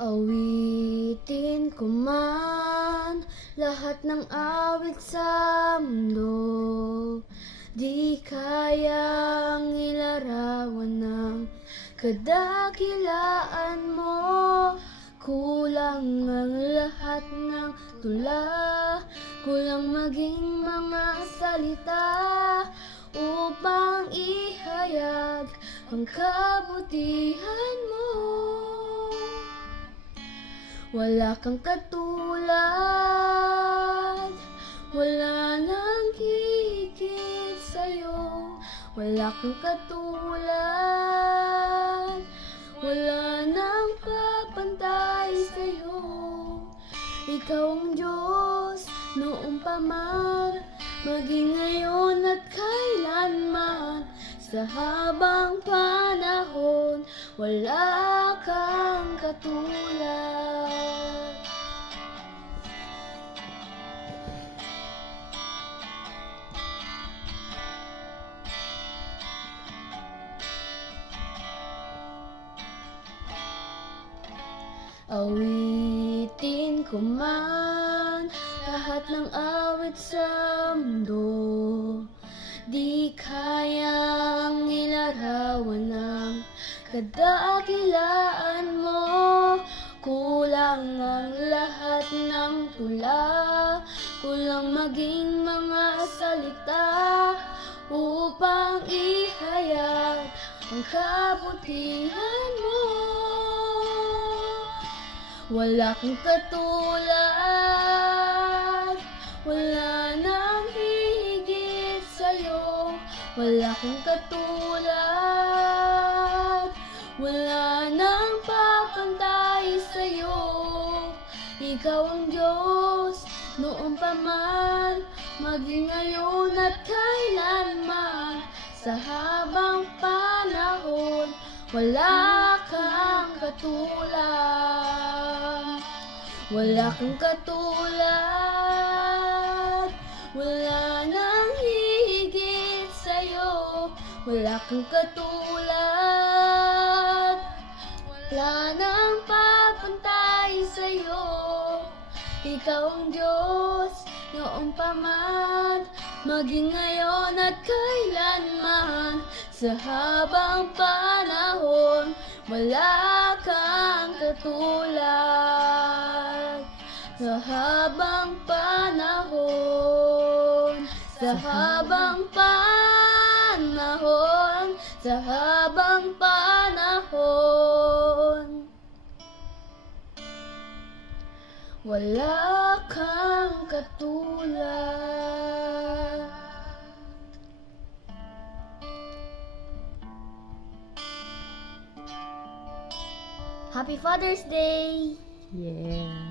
Awitin ko man lahat ng awit sa mundo, di kayang ilarawan ng kadakilaan mo. Kulang ang lahat ng tula, kulang maging mga salita upang ihayag ang kabutihan mo. Wala kang katulad, wala nang higit sa'yo. Wala kang katulad, wala nang papantay sa'yo. Ikaw ang Diyos noong pa man, maging ngayon at kailanman. Sa habang panahon, wala kang katulad. Awitin ko man lahat ng awit sa mundo, di kayang ilarawan ng kadakilaan mo. Kulang ang lahat ng tula, kulang maging mga salita upang ihayag ang kabutihan mo. Wala kang katulad, wala nang higit sa'yo. Wala kang katulad, wala nang papantay sa'yo. Ikaw ang Diyos noong pa man, maging ngayon at kailanman. Sa habang panahon, wala kang katulad. Wala kang katulad, wala nang higit sa'yo. Wala kang katulad, wala nang papantay sa'yo. Ikaw ang Diyos noong pa man, maging ngayon at kailanman. Sa habang panahon, wala kang katulad. Sa habang panahon, sa habang panahon, sa habang panahon, wala kang katulad. Happy Father's Day! Yeah.